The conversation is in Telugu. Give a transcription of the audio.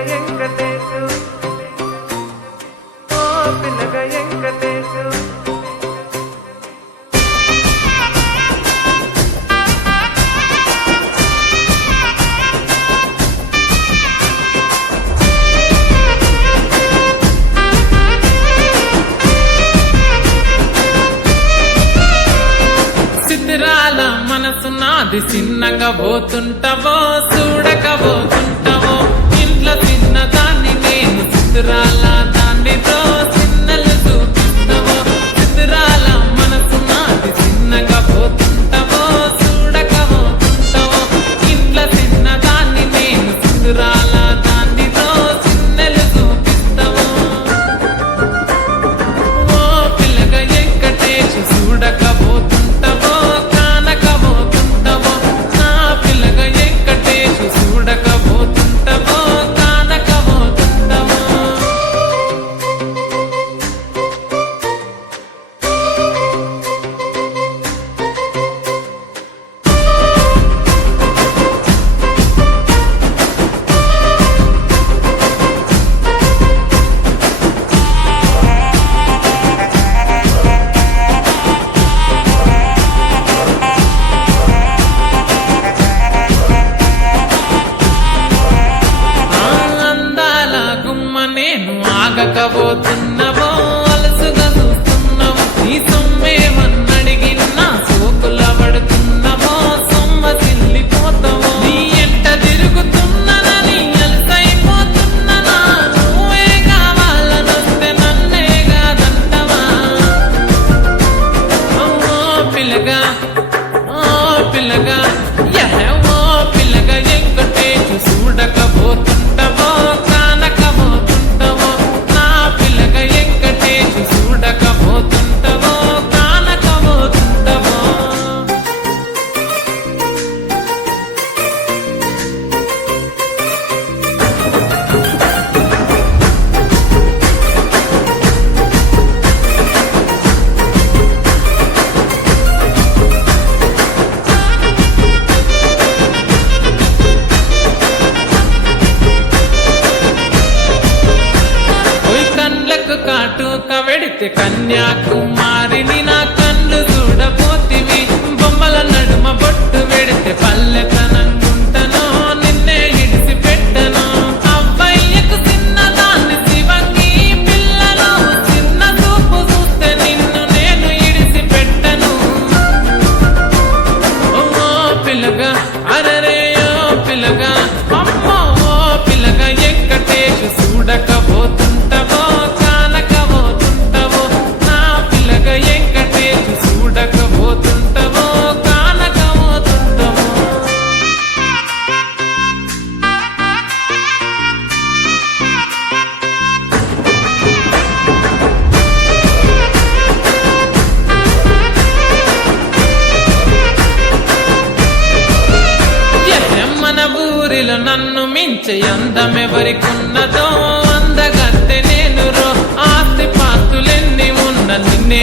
వెంకటేశు ఓ పిల్లగ వెంకటేశు సిద్ధిరాల మనసు నాది చిన్నగా పోతుంటావో చూడకపోతుంటావో ఇంట్లో చిన్న దాన్ని నేను సిద్ధిరాల దాన్నితో చిన్నలు చూపిస్తావో సిద్ధిరాల మనసు నాది చిన్నగా పోతుంటావో చూడకపోతుంటావో ఇంట్లో చిన్న దాన్ని నేను సిద్ధిరాల దాన్నితో చిన్నలు చూపిస్తావో ఓ పిల్లగ వెంకటేశు చూడకపోతుంటావో కానకపోతుంటావో నా పిల్లగ వెంకటేశు చూడకపోతుంటావో కానకపోతుంటావో అందాల గుమ్మ నేను ఆగకపోతున్నావో అలసుగా చూస్తున్నావో నీ సొమ్మేమన్నడిగినా సోకుల పడుతున్నావో సొమ్మ సిల్లిపోతావో నీ ఎంట తిరుగుతున్నానని అలసైపోతున్నానా నువ్వే కావాలనొస్తే నన్నే కాదంటవా ఓ పిల్లగా ఓ పిల్లగా ఓ పిల్లగా వెంకటేశు చూడకపోతుంటావో కానకపోతుంటావో నా పిల్లగ వెంకటేశు చూడకపోతుంటావో కానకపోతుంటావో ఓయ్ కండ్లకు కాటుక వెడితే కన్యాకుమారిని నా కళ్ళు చూడపోతివి బొమ్మల నడుమ బొట్టు వెడితే పల్లెతనంగుంటనో నిన్నే ఇడిసి పెట్టను అవ్వయ్యకు చిన్నదాన్ని శివంగి పిల్లను చిన్న చూపు చూస్తే నిన్ను నేను ఇడిసి పెట్టను ఓ పిల్లగా అరరే ఓ పిల్లగా అమ్మో ఓ పిల్లగా వెంకటేశు చూడకపోతుంటావో కానకపోతుంటావో నా పిల్లగ వెంకటేశు చూడకపోతుంటావో కానకపోతుంటావో మన ఊరిలో నన్ను మించే అందమెవరికున్నదో అందగత్తె నేను రో ఆస్తి పాస్తులెన్ని ఉన్న నిన్నే